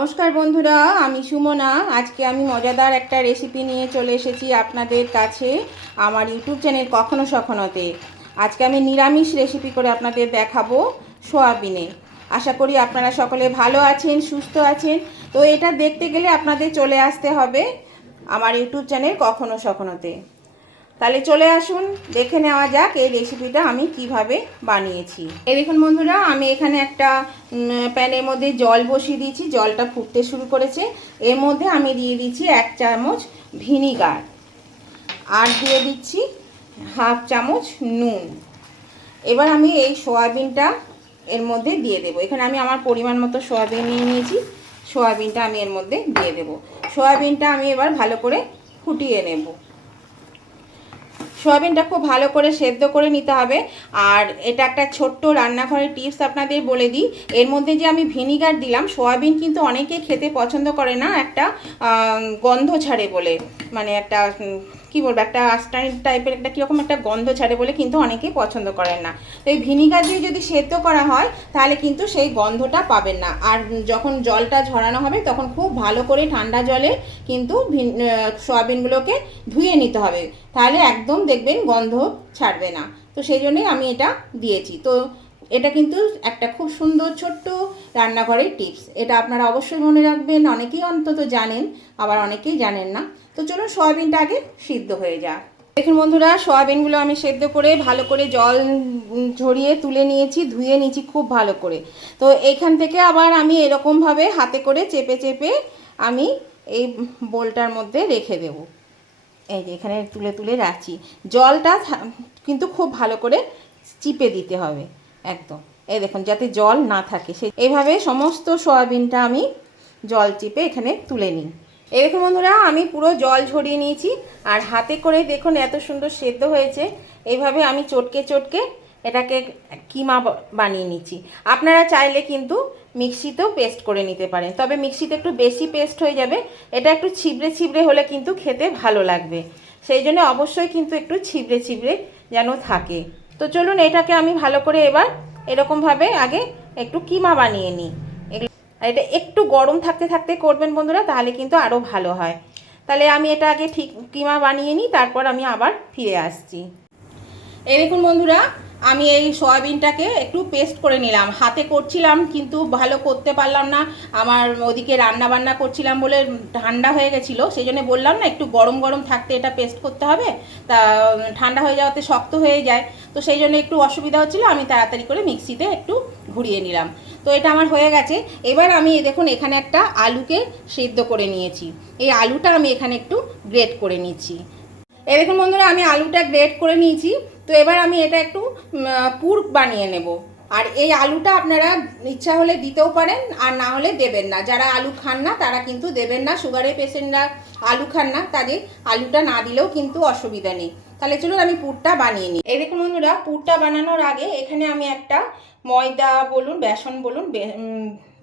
নমস্কার বন্ধুরা, আমি সুমনা। আজকে আমি মজাদার একটা রেসিপি নিয়ে চলে এসেছি আপনাদের কাছে আমার ইউটিউব চ্যানেল কখনো সখনোতে। আজকে আমি নিরামিষ রেসিপি করে আপনাদের দেখাবো সোয়াবিনে। আশা করি আপনারা সকলে ভালো আছেন, সুস্থ আছেন। তো এটা দেখতে গেলে আপনাদের চলে আসতে হবে আমার ইউটিউব চ্যানেল কখনো সখনোতে। তাহলে চলে আসুন, দেখে নেওয়া যাক এই রেসিপিটা আমি কীভাবে বানিয়েছি। এই দেখুন বন্ধুরা, আমি এখানে একটা প্যানের মধ্যে জল বসিয়ে দিয়েছি, জলটা ফুটতে শুরু করেছে। এর মধ্যে আমি দিয়ে দিচ্ছি এক চামচ ভিনিগার। আর দিয়ে দিচ্ছি হাফ চামচ নুন। এবার আমি এই সয়াবিনটা এর মধ্যে দিয়ে দেবো। এখানে আমি আমার পরিমাণ মতো সয়াবিন নিয়ে নিয়েছি। সয়াবিনটা আমি এর মধ্যে দিয়ে দেবো। সয়াবিনটা আমি এবার ভালো করে ফুটিয়ে নেব। সয়াবিনটা খুব ভালো করে সেদ্ধ করে নিতে হবে। আর এটা একটা ছোট্ট রান্নাঘরের টিপস আপনাদের বলে দিই। এর মধ্যে যে আমি ভিনিগার দিলাম, সয়াবিন কিন্তু অনেকে খেতে পছন্দ করে না, একটা গন্ধ ছাড়ে বলে। মানে একটা কি বলব, একটা আস্টাইন টাইপের একটা কীরকম একটা গন্ধ ছাড়ে বলে কিন্তু অনেকেই পছন্দ করেন না। তো এই ভিনিগার দিয়ে যদি সেদ্ধ করা হয়, তাহলে কিন্তু সেই গন্ধটা পাবেন না। আর যখন জলটা ঝরানো হবে, তখন খুব ভালো করে ঠান্ডা জলে কিন্তু সয়াবিনগুলোকে ধুয়ে নিতে হবে। তাহলে একদম দেখবেন গন্ধ ছাড়বে না। তো সেই জন্যই আমি এটা দিয়েছি। তো এটা কিন্তু একটা খুব সুন্দর ছোট্ট রান্নাঘরের টিপস। এটা আপনারা অবশ্যই মনে রাখবেন, অনেকেই অন্তত জানেন, আবার অনেকেই জানেন না। তো চলুন সয়াবিনটা আগে সিদ্ধ হয়ে যাক। দেখুন বন্ধুরা, সয়াবিনগুলো আমি সেদ্ধ করে ভালো করে জল ঝরিয়ে তুলে নিয়েছি, ধুয়ে নিয়েছি খুব ভালো করে। তো এইখান থেকে আবার আমি এরকমভাবে হাতে করে চেপে চেপে আমি এই বোলটার মধ্যে রেখে দেবো। এই যে এখানে তুলে তুলে রাখছি। জলটা কিন্তু খুব ভালো করে চিপে দিতে হবে, একদম। এই দেখুন, যাতে জল না থাকে। সে এইভাবে সমস্ত সয়াবিনটা আমি জল চিপে এখানে তুলে নিই। দেখুন বন্ধুরা, আমি পুরো জল ঝরিয়ে নিয়েছি আর হাতে করে দেখুন এত সুন্দর সেদ্ধ হয়েছে। এইভাবে আমি চটকে চটকে এটাকে কিমা বানিয়ে নিচ্ছি। আপনারা চাইলে কিন্তু মিক্সিতেও পেস্ট করে নিতে পারেন। তবে মিক্সিতে একটু বেশি পেস্ট হয়ে যাবে। এটা একটু ছিবড়ে ছিবড়ে হলে কিন্তু খেতে ভালো লাগবে। সেই জন্য অবশ্যই কিন্তু একটু ছিবড়ে ছিবড়ে যেন থাকে। তো চলুন এটাকে আমি ভালো করে এবার এরকমভাবে আগে একটু কিমা বানিয়ে নিই। আর এটা একটু গরম থাকতে থাকতে করবেন বন্ধুরা, তাহলে কিন্তু আরও ভালো হয়। তাহলে আমি এটা আগে ঠিক কিমা বানিয়ে নিই, তারপর আমি আবার ফিরে আসছি। এই দেখুন বন্ধুরা আমি এই সয়াবিনটাকে একটু পেস্ট করে নিলাম। হাতে করছিলাম, কিন্তু ভালো করতে পারলাম না। আমার ওদিকে রান্না বান্না করছিলাম বলে ঠান্ডা হয়ে গেছিল। সেই জন্য বললাম না, একটু গরম গরম থাকতে এটা পেস্ট করতে হবে। তা, ঠান্ডা হয়ে যাওয়াতে শক্ত হয়ে যায়। তো সেই জন্য একটু অসুবিধা হচ্ছিল, আমি তাড়াতাড়ি করে মিক্সিতে একটু ঘুরিয়ে নিলাম। তো এটা আমার হয়ে গেছে। এবার আমি দেখুন, এখানে একটা আলুকে সেদ্ধ করে নিয়েছি। এই আলুটা আমি এখানে একটু গ্রেট করে নিচ্ছি। এই দেখুন বন্ধুরা, আমি আলুটা গ্রেট করে নিয়েছি। তো এবার আমি এটা একটু পুর বানিয়ে নেব। আর এই আলুটা আপনারা ইচ্ছা হলে দিতেও পারেন, আর না হলে দেবেন না। যারা আলু খান না, তারা কিন্তু দেবেন না, সুগারের পেশেন্টরা আলু খান না, তাদের আলুটা না দিলেও কিন্তু অসুবিধা নেই। তাহলে চলুন আমি পুরটা বানিয়ে নিই। এই দেখুন বন্ধুরা, পুরটা বানানোর আগে এখানে আমি একটা ময়দা বলুন, বেসন বলুন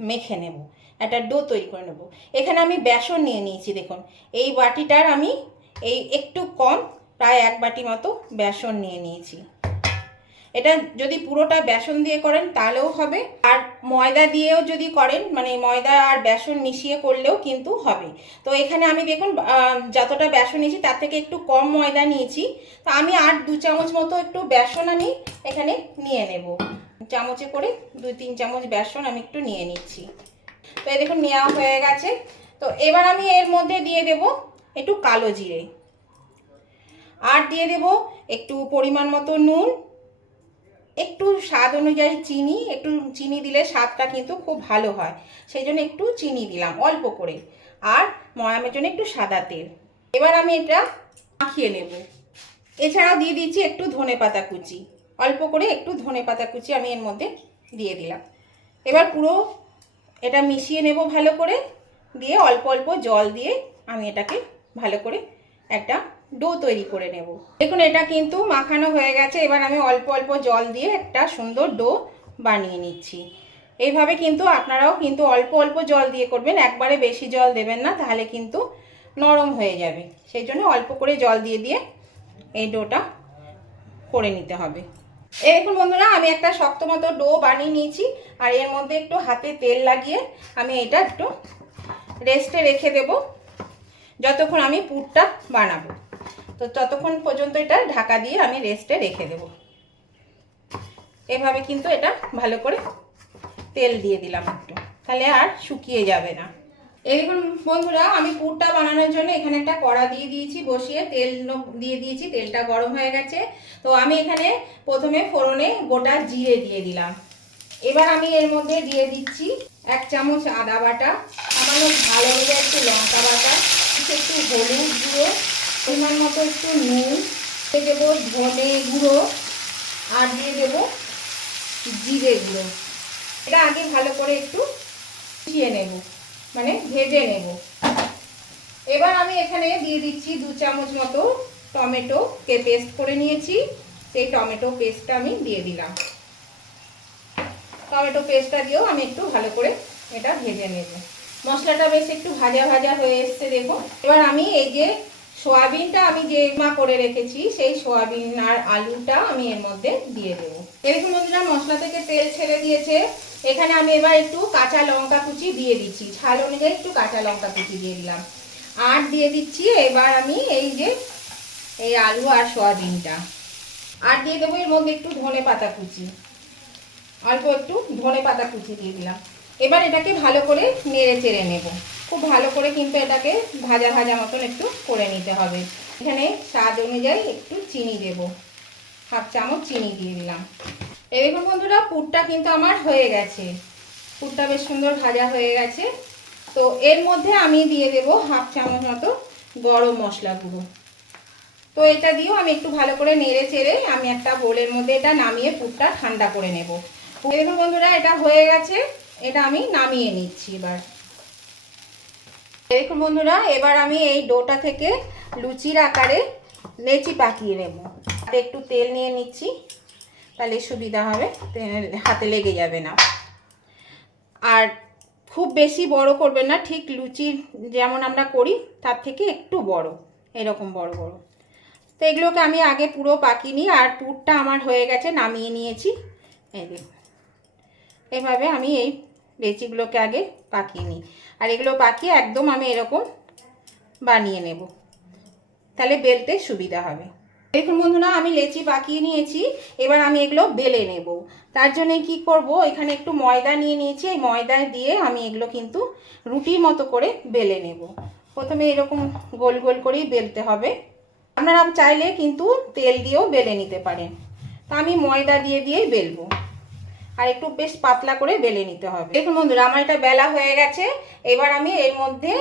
মেখে নেব। একটা ডো তৈরি করে নেব। এখানে আমি বেসন নিয়ে নিয়েছি, দেখুন। এই বাটিটার আমি এই একটু কম প্রায় এক বাটি মতো বেসন নিয়ে নিয়েছি। এটা যদি পুরোটা বেসন দিয়ে করেন তাহলেও হবে। আর ময়দা দিয়েও যদি করেন মানে ময়দা আর বেসন মিশিয়ে করলেও কিন্তু হবে। তো এখানে আমি দেখুন যতটা বেসন নিয়েছি তার থেকে একটু কম ময়দা নিয়েছি। তো আমি আর দু চামচ মতো একটু বেসন আমি এখানে নিয়ে নেব। চামচে করে দুই তিন চামচ বেসন আমি একটু নিয়ে নিচ্ছি। তো এই দেখুন নেওয়া হয়ে গেছে। তো এবার আমি এর মধ্যে দিয়ে দেব একটু কালো জিরে। আর দিয়ে দেব একটু পরিমাণ মতো নুন, একটু স্বাদ অনুযায়ী চিনি, একটু চিনি দিলে স্বাদটা কিন্তু খুব ভালো হয়। সেই জন্য একটু চিনি দিলাম, অল্প করে। আর ময়ামের জন্য একটু সাদা তেল। এবার আমি এটা মাখিয়ে নেব। এছাড়াও দিয়ে দিচ্ছি একটু ধনে পাতা কুচি। অল্প করে একটু ধনে পাতা কুচি আমি এর মধ্যে দিয়ে দিলাম। এবার পুরো এটা মিশিয়ে নেব ভালো করে। দিয়ে অল্প অল্প জল দিয়ে আমি এটাকে ভালো করে একটা ডো তৈরি করে নেব। দেখুন, এটা কিন্তু মাখানো হয়ে গেছে। এবার আমি অল্প অল্প জল দিয়ে একটা সুন্দর ডো বানিয়ে নিচ্ছি। এইভাবে কিন্তু আপনারাও কিন্তু অল্প অল্প জল দিয়ে করবেন। একবারে বেশি জল দেবেন না, তাহলে কিন্তু নরম হয়ে যাবে। সেই জন্য অল্প করে জল দিয়ে দিয়ে এই ডোটা করে নিতে হবে। দেখুন বন্ধুরা, আমি একটা শক্ত মতো ডো বানিয়ে নিয়েছি। আর এর মধ্যে একটু হাতে তেল লাগিয়ে আমি এটা একটু রেস্টে রেখে দেব। যতক্ষণ আমি পুরটা বানাবো। তো ততক্ষণ পর্যন্ত এটা ঢাকা দিয়ে আমি রেস্টে রেখে দেব। এভাবে কিন্তু এটা ভালো করে তেল দিয়ে দিলাম একটু। তাহলে আর শুকিয়ে যাবে না। এই দেখুন বন্ধুরা, আমি পুরটা বানানোর জন্য এখানে একটা কড়া দিয়ে দিয়েছি, বসিয়ে তেল দিয়ে দিয়েছি, তেলটা গরম হয়ে গেছে। তো আমি এখানে প্রথমে ফোড়নে গোটা জিরে দিয়ে দিলাম। এবার আমি এর মধ্যে দিয়ে দিচ্ছি এক চামচ আদা বাটা, সামান্য ভালো হলে একটু লঙ্কা বাটা, একটু হলুদ গুঁড়ো পরিমাণ মতো একটু নুন, দিয়ে দেবো ধনে গুঁড়ো, আর দিয়ে দেবো জিরে গুঁড়ো। এটা আগে ভালো করে একটু মিশিয়ে নেব মানে ভেজে নেব। এবার আমি এখানে দিয়ে দিচ্ছি দু চামচ মতো টমেটো কে পেস্ট করে নিয়েছি। সেই টমেটো পেস্টটা আমি দিয়ে দিলাম। টমেটো পেস্টটা দিয়েও আমি একটু ভালো করে এটা ভেজে নেব। মশলাটা বেশ একটু ভাজা ভাজা হয়ে এসছে দেখো এবার আমি এই যে সোয়াবিনটা আমি যে মা করে রেখেছি, সেই সোয়াবিন আর আলুটা আমি এর মধ্যে দিয়ে দেবো। এরকম বন্ধুরা, মশলা থেকে তেল ছেড়ে দিয়েছে। এখানে আমি এবার একটু কাঁচা লঙ্কা কুচি দিয়ে দিচ্ছি। ঝাল অনুযায়ী একটু কাঁচা লঙ্কা কুচি দিয়ে দিলাম। আর দিয়ে দিচ্ছি এবার আমি এই যে, এই আলু আর সোয়াবিনটা। আর দিয়ে দেবো এর মধ্যে একটু ধনে পাতা কুচি। অল্প একটু ধনে পাতা কুচি দিয়ে দিলাম। এবার এটাকে ভালো করে নেড়ে চেড়ে নেব। খুব ভালো করে কিন্তু এটাকে ভাজা ভাজা মতন একটু করে নিতে হবে। এখানে স্বাদ অনুযায়ী একটু চিনি দেব। হাফ চামচ চিনি দিয়ে দিলাম। এই দেখুন বন্ধুরা, পুরটা কিন্তু আমার হয়ে গেছে। পুরটা বেশ সুন্দর ভাজা হয়ে গেছে। তো এর মধ্যে আমি দিয়ে দেব হাফ চামচ মতো গরম মশলা গুঁড়ো। তো এটা দিয়েও আমি একটু ভালো করে নেড়ে চেড়ে আমি একটা বোলের মধ্যে এটা নামিয়ে পুরটা ঠান্ডা করে নেব। দেখুন বন্ধুরা, এটা হয়ে গেছে। এটা আমি নামিয়ে নিচ্ছি এবার। দেখুন বন্ধুরা, এবার আমি এই ডোটা থেকে লুচির আকারে লেচি পাকিয়ে নেব। একটু তেল নিয়ে নিচ্ছি, তাহলে সুবিধা হবে হাতে লেগে যাবে না। আর খুব বেশি বড় করবেন না, ঠিক লুচির যেমন আমরা করি, তার থেকে একটু বড়, এরকম বড় বড়। তো এগুলোকে আমি আগে পুরো পাকিনি, আর পুরটা আমার হয়ে গেছে, নামিয়ে নিয়েছি। এই দেখুন। এভাবে আমি এই লেচিগুলোকে আগে পাকিয়ে নিই। আর এগুলো পাকিয়ে একদম আমি এরকম বানিয়ে নেব। তাহলে বেলতে সুবিধা হবে। দেখুন বন্ধুরা, আমি লেচি পাকিয়ে নিয়েছি, এবার আমি এগুলো বেলে নেব। তার জন্য কি করব, এখানে একটু ময়দা নিয়ে নিয়েছি, এই ময়দা দিয়ে আমি এগুলো কিন্তু রুটির মতো করে বেলে নেব। প্রথমে এরকম গোল গোল করেই বেলতে হবে। আপনারা চাইলে কিন্তু তেল দিয়েও বেলে নিতে পারেন। তা আমি ময়দা দিয়ে দিয়েই বেলবো। আর একটু বেশ পাতলা করে বেলে নিতে হবে। দেখুন বন্ধুরা, আমার এটা বেলা হয়ে গেছে। এবার আমি এর মধ্যে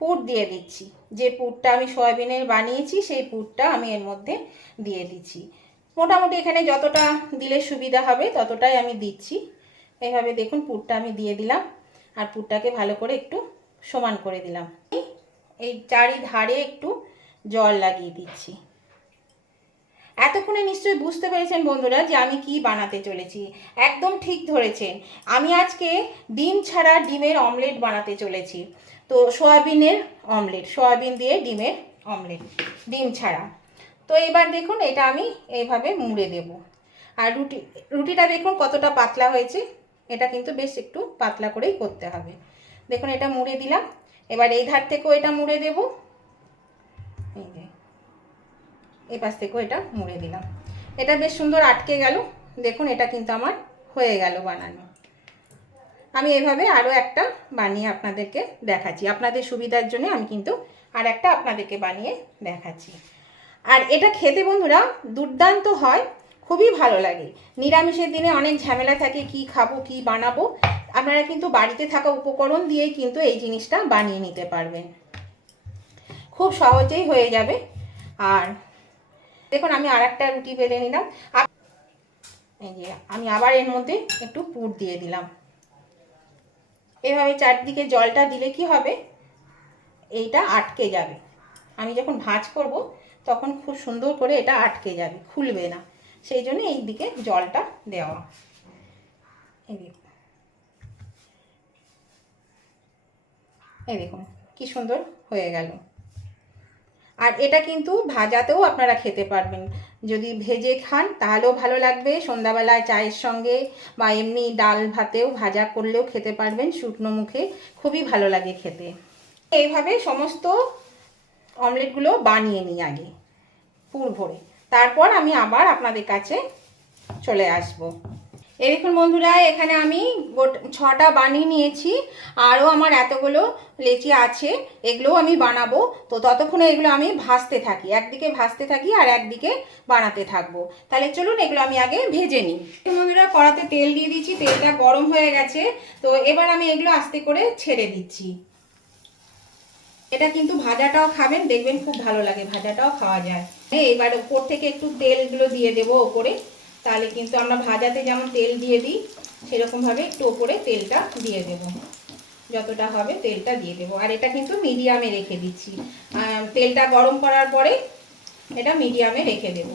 পুর দিয়ে দিচ্ছি। যে পুরটা আমি সয়াবিনের বানিয়েছি, সেই পুরটা আমি এর মধ্যে দিয়ে দিচ্ছি। মোটামুটি এখানে যতটা দিলে সুবিধা হবে, ততটাই আমি দিচ্ছি। এইভাবে দেখুন পুরটা আমি দিয়ে দিলাম। আর পুরটাকে ভালো করে একটু সমান করে দিলাম। এই চারিধারে একটু জল লাগিয়ে দিচ্ছি। এতক্ষণে নিশ্চয়ই বুঝতে পেরেছেন বন্ধুরা যে আমি কি বানাতে চলেছি। একদম ঠিক ধরেছেন। আমি আজকে ডিম ছাড়া ডিমের অমলেট বানাতে চলেছি। তো সয়াবিনের অমলেট, সয়াবিন দিয়ে ডিমের অমলেট, ডিম ছাড়া। তো এবার দেখুন, এটা আমি এইভাবে মুড়ে দেব। আর রুটি, রুটিটা দেখুন কতটা পাতলা হয়েছে। এটা কিন্তু বেশ একটু পাতলা করেই করতে হবে। দেখুন, এটা মুড়ে দিলাম। এবার এই ধার থেকেও এটা মুড়ে দেব। এই এই পাশ থেকেও এটা মুড়ে দিলাম। এটা বেশ সুন্দর আটকে গেল। দেখুন, এটা কিন্তু আমার হয়ে গেল বানানো। আমি এভাবে আরও একটা বানিয়ে আপনাদেরকে দেখাচ্ছি। আপনাদের সুবিধার জন্য আমি কিন্তু আর একটা আপনাদেরকে বানিয়ে দেখাচ্ছি। আর এটা খেতে বন্ধুরা দুর্দান্ত হয়, খুবই ভালো লাগে। নিরামিষের দিনে অনেক ঝামেলা থাকে, কি খাব, কি বানাবো। আপনারা কিন্তু বাড়িতে থাকা উপকরণ দিয়েই কিন্তু এই জিনিসটা বানিয়ে নিতে পারবেন। খুব সহজেই হয়ে যাবে। আর দেখুন, আমি আর একটা রুটি বেলে নিলাম। এই যে, আমি আবার এর মধ্যে একটু পুর দিয়ে দিলাম। এভাবে চারদিকে জলটা দিলে কি হবে? এইটা আটকে যাবে। আমি যখন ভাঁজ করব, তখন খুব সুন্দর করে এটা আটকে যাবে, খুলবে না। সেই জন্য এই দিকে জলটা দেওয়া। এই দেখুন। এই দেখুন, কি সুন্দর হয়ে গেল। আর এটা কিন্তু ভাজাতেও আপনারা খেতে পারবেন। যদি ভেজে খান, তাহলেও ভালো লাগবে। সন্ধ্যাবেলায় চায়ের সঙ্গে বা এমনি ডাল ভাতেও ভাজা করলেও খেতে পারবেন শুকনো মুখে। খুবই ভালো লাগে খেতে। এইভাবে সমস্ত অমলেটগুলো বানিয়ে নিই আগে, পুর ভরে। তারপর আমি আবার আপনাদের কাছে চলে আসব। এই দেখুন বন্ধুরা, এখানে আমি ছটা বানিয়ে নিয়েছি। আরও আমার এতগুলো লেচি আছে, এগুলোও আমি বানাবো। তো ততক্ষণে এগুলো আমি ভাজতে থাকি, একদিকে ভাজতে থাকি আর একদিকে বানাতে থাকব। তাহলে চলুন এগুলো আমি আগে ভেজে নিই। বন্ধুরা, কড়াতে তেল দিয়ে দিচ্ছি, তেলটা গরম হয়ে গেছে। তো এবার আমি এগুলো আস্তে করে ছেড়ে দিচ্ছি। এটা কিন্তু ভাজাটাও খাবেন, দেখবেন খুব ভালো লাগে, ভাজাটাও খাওয়া যায়। এবার উপর থেকে একটু তেলগুলো দিয়ে দেবো ওপরে। তাহলে কিন্তু আমরা ভাজাতে যেমন তেল দিয়ে দিই, সেরকমভাবে একটু ওপরে তেলটা দিয়ে দেব। যতটা হবে তেলটা দিয়ে দেবো। আর এটা কিন্তু মিডিয়ামে রেখে দিচ্ছি। তেলটা গরম করার পরে এটা মিডিয়ামে রেখে দেব।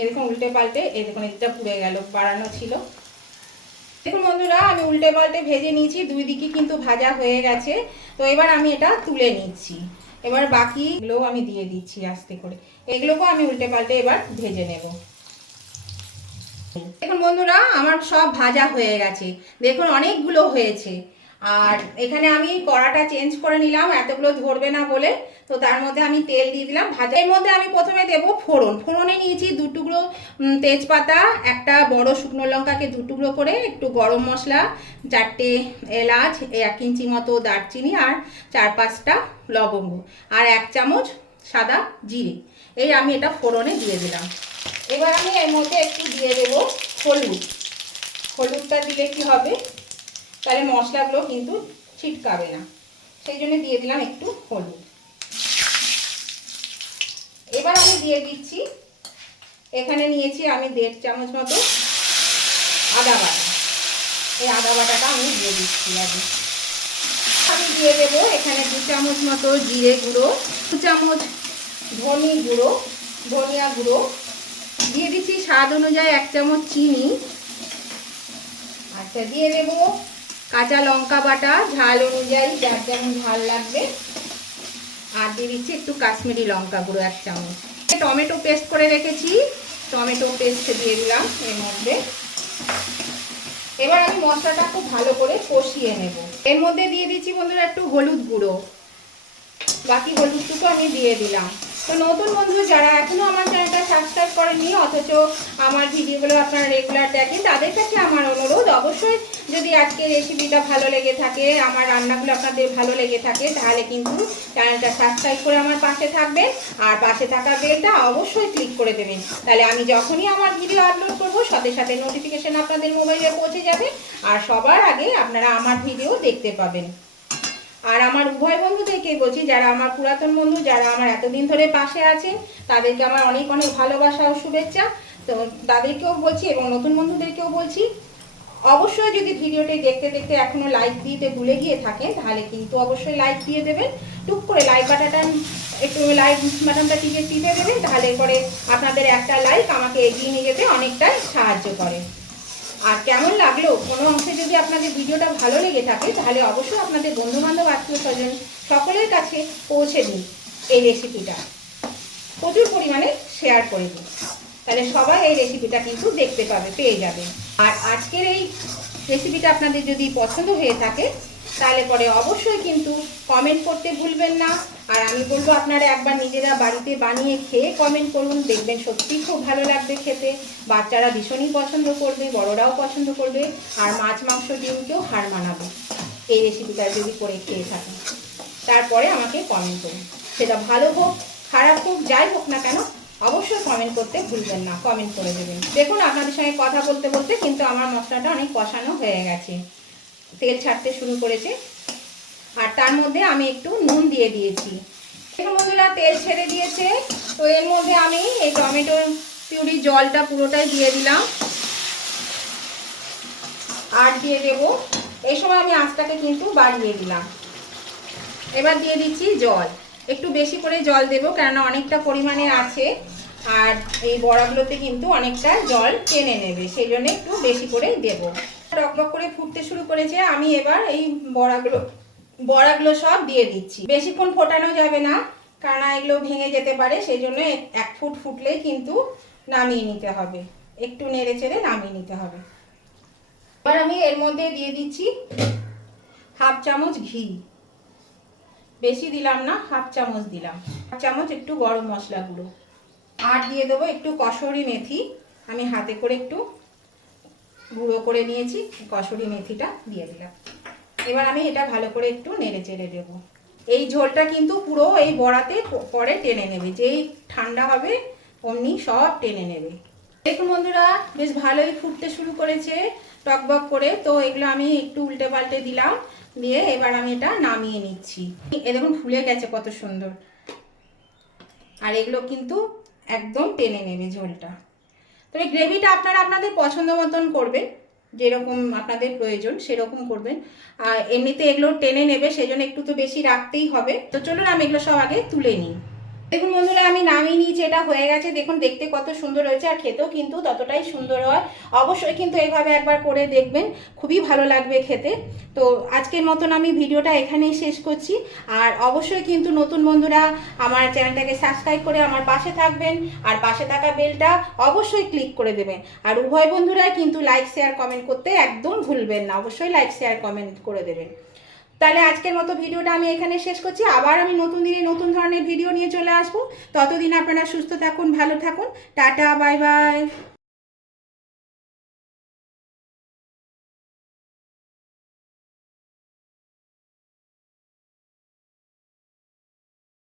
এরকম উল্টে পাল্টে এরকম এটা পুড়ে গেল, বাড়ানো ছিল। দেখুন বন্ধুরা, আমি উল্টে পাল্টে ভেজে নিয়েছি, দুই দিকে কিন্তু ভাজা হয়ে গেছে। তো এবার আমি এটা তুলে নিচ্ছি। এবার বাকিগুলোও আমি দিয়ে দিচ্ছি আস্তে করে। এগুলোকেও আমি উল্টে পাল্টে এবার ভেজে নেব। দেখুন বন্ধুরা, আমার সব ভাজা হয়ে গেছে। দেখুন, অনেকগুলো হয়েছে। আর এখানে আমি কড়াটা চেঞ্জ করে নিলাম, এতগুলো ধরবে না বলে। তো তার মধ্যে আমি তেল দিয়ে দিলাম ভাজা। এর মধ্যে আমি প্রথমে দেব ফোড়ন। ফোড়নে নিয়েছি দু টুকরো তেজপাতা, একটা বড় শুকনো লঙ্কাকে দু টুকরো করে, একটু গরম মশলা, চারটে এলাচ, এক ইঞ্চি মতো দারচিনি আর চার পাঁচটা লবঙ্গ। আর এক চামচ সাদা জিরে। এই আমি এটা ফোড়নে দিয়ে দিলাম। এবার আমি এর মধ্যে একটু দিয়ে দেবো হলুদ। হলুদটা দিলে কি হবে? তাহলে মশলাগুলো কিন্তু ছিটকাবে না। সেই জন্য দিয়ে দিলাম একটু হলুদ। এবার আমি দিয়ে দিচ্ছি, এখানে নিয়েছি আমি দেড় চামচ মতো আদা বাটা। এই আদা বাটাটা আমি দিয়ে দিচ্ছি আগে। আমি দিয়ে দেবো এখানে দু চামচ মতো জিরে গুঁড়ো, দু চামচ ধনি গুঁড়ো, ধনিয়া গুঁড়ো দিয়ে দিচ্ছি স্বাদ অনুযায়ী এক চামচ চিনি। আচ্ছা দিয়ে দেব কাঁচা লঙ্কা বাটা, ঝাল অনুযায়ী যার যেমন ঝাল লাগবে। আর দিয়ে দিচ্ছি একটু কাশ্মীরি লঙ্কা গুঁড়ো এক চামচ। টমেটো পেস্ট করে রেখেছি। টমেটো পেস্ট দিয়ে দিলাম এর মধ্যে। এবার আমি মশলাটা খুব ভালো করে কষিয়ে নেব। এর মধ্যে দিয়ে দিচ্ছি বন্ধুরা একটু হলুদ গুঁড়ো। বাকি হলুদটুকু আমি দিয়ে দিলাম। তো নতুন বন্ধু যারা এখনও আমার চ্যানেলটা সাবস্ক্রাইব করেনি অথচ আমার ভিডিওগুলো আপনারা রেগুলার দেখেন, তাদের কাছে আমার অনুরোধ, অবশ্যই যদি আজকে রেসিপিটা ভালো লেগে থাকে, আমার রান্নাগুলো আপনাদের ভালো লেগে থাকে, তাহলে কিন্তু চ্যানেলটা সাবস্ক্রাইব করে আমার পাশে থাকবেন, আর পাশে থাকা বেলটা অবশ্যই ক্লিক করে দেবেন। তাহলে আমি যখনই আমার ভিডিও আপলোড করব, সাথে সাথে নোটিফিকেশন আপনাদের মোবাইলে পৌঁছে যাবে, আর সবার আগে আপনারা আমার ভিডিও দেখতে পাবেন। আর আমার উভয় বন্ধুদেরকে বলছি, যারা আমার পুরাতন বন্ধু, যারা আমার এতদিন ধরে পাশে আছেন তাদেরকে আমার অনেক অনেক ভালোবাসা ও শুভেচ্ছা। তো তাদেরকেও বলছি এবং নতুন বন্ধুদেরকেও বলছি, অবশ্যই যদি ভিডিওটি দেখতে দেখতে এখনও লাইক দিতে ভুলে গিয়ে থাকেন, তাহলে কিন্তু অবশ্যই লাইক দিয়ে দেবেন। টুক করে লাইক বাটাটা একটু লাইক বাটনটা টিপে টিপে দেবেন, তাহলে পরে আপনাদের একটা লাইক আমাকে এগিয়ে নিয়ে যেতে অনেকটাই সাহায্য করে। আর কেমন লাগল? কোনো অংশে যদি আপনাদের ভিডিওটা ভালো লেগে থাকে, তাহলে অবশ্যই আপনাদের বন্ধুবান্ধব আত্মীয় স্বজন সকলের কাছে পৌঁছে দিন এই রেসিপিটা প্রচুর পরিমাণে শেয়ার করে দিন। তাহলে সবাই এই রেসিপিটা কিন্তু দেখতে পাবে, পেয়ে যাবে। আর আজকের এই রেসিপিটা আপনাদের যদি পছন্দ হয়ে থাকে তাহলে পরে অবশ্যই কিন্তু কমেন্ট করতে ভুলবেন না। আর আমি বলব আপনারা একবার নিজেরা বাড়িতে বানিয়ে খেয়ে কমেন্ট করুন, দেখবেন সত্যি খুব ভালো লাগবে খেতে। বাচ্চারা ভীষণই পছন্দ করবে, বড়রাও পছন্দ করবে, আর মাছ, মাংস ডিমকেও হার মানাবে। এই রেসিপিটা যদি করে খেয়ে থাকেন। তারপরে আমাকে কমেন্ট করুন। সেটা ভালো হোক, খারাপ হোক, যাই হোক না কেন, অবশ্যই কমেন্ট করতে ভুলবেন না। কমেন্ট করে দেবেন। দেখুন, আপনাদের সঙ্গে কথা বলতে বলতে কিন্তু আমার মশলাটা অনেক কষানো হয়ে গেছে। তেল ছাড়তে শুরু করেছে। আর তার মধ্যে আমি একটু নুন দিয়ে দিয়েছি। বন্ধুরা, তেল ছেড়ে দিয়েছে। তো এর মধ্যে আমি এই টমেটো পিউরি জলটা পুরোটাই দিয়ে দিলাম। আর দিয়ে দেব, এই সময় আমি আঁচটাকে কিন্তু বাড়িয়ে দিলাম। এবার দিয়ে দিচ্ছি জল। একটু বেশি করে জল দেবো, কেননা অনেকটা পরিমাণে আছে। আর এই বড়াগুলোতে কিন্তু অনেকটা জল টেনে নেবে, সেই জন্য একটু বেশি করে দেবো। টকবক করে ফুটতে শুরু করেছে, আমি এবার এই বড়াগুলো বড়াগুলো সব দিয়ে দিচ্ছি। বেশিক্ষণ ফোটানো যাবে না, কারণ এগুলো ভেঙে যেতে পারে সেই জন্য এক- ফুট ফুটলেই কিন্তু নামিয়ে নিতে হবে। একটু নেড়ে চেড়ে নামিয়ে নিতে হবে। এবার আমি এর মধ্যে দিয়ে দিচ্ছি হাফ চামচ ঘি। বেশি দিলাম না, হাফ চামচ দিলাম। হাফ চামচ একটু গরম মশলা গুঁড়ো আর দিয়ে দেবো একটু কসুরি মেথি। আমি হাতে করে একটু গুঁড়ো করে নিয়েছি, কসুরি মেথিটা দিয়ে দিলাম। এবার আমি এটা ভালো করে একটু নেড়ে চেড়ে দেবো। এই ঝোলটা কিন্তু পুরো এই বড়াতে পরে টেনে নেবে, যেই ঠান্ডা হবে অমনি সব টেনে নেবে। দেখুন বন্ধুরা, বেশ ভালোই ফুটতে শুরু করেছে টকবক করে। তো এগুলো আমি একটু উল্টে পাল্টে দিলাম, দিয়ে এবার আমি এটা নামিয়ে নিচ্ছি। এ দেখুন, ফুলে গেছে কত সুন্দর। আর এগুলো কিন্তু একদম টেনে নেবে ঝোলটা। তো এই গ্রেভিটা আপনারা আপনাদের পছন্দ মতন করবেন, যেরকম আপনাদের প্রয়োজন সেরকম করবেন। আর এমনিতে এগুলো টেনে নেবে, সেজন্য একটু তো বেশি রাখতেই হবে। তো চলুন আমি এগুলো সব আগে তুলে নিই। দেখুন বন্ধুরা, আমি নামিয়ে নিয়েছি, এটা হয়ে গেছে। দেখুন, দেখতে কত সুন্দর হয়েছে, আর খেতেও কিন্তু ততটাই সুন্দর হয়। অবশ্যই কিন্তু এইভাবে একবার করে দেখবেন, খুবই ভালো লাগবে খেতে। তো আজকের মতন আমি ভিডিওটা এখানেই শেষ করছি। আর অবশ্যই কিন্তু নতুন বন্ধুরা, আমার চ্যানেলটাকে সাবস্ক্রাইব করে আমার পাশে থাকবেন, আর পাশে থাকা বেলটা অবশ্যই ক্লিক করে দেবেন। আর উভয় বন্ধুরাই কিন্তু লাইক শেয়ার কমেন্ট করতে একদম ভুলবেন না। অবশ্যই লাইক শেয়ার কমেন্ট করে দেবেন। তাহলে আজকের মতো ভিডিওটা আমি এখানে শেষ করছি। আবার আমি নতুন দিনে নতুন ধরনের ভিডিও নিয়ে চলে আসব। ততদিন আপনারা সুস্থ থাকুন, ভালো থাকুন। Tata, bye bye.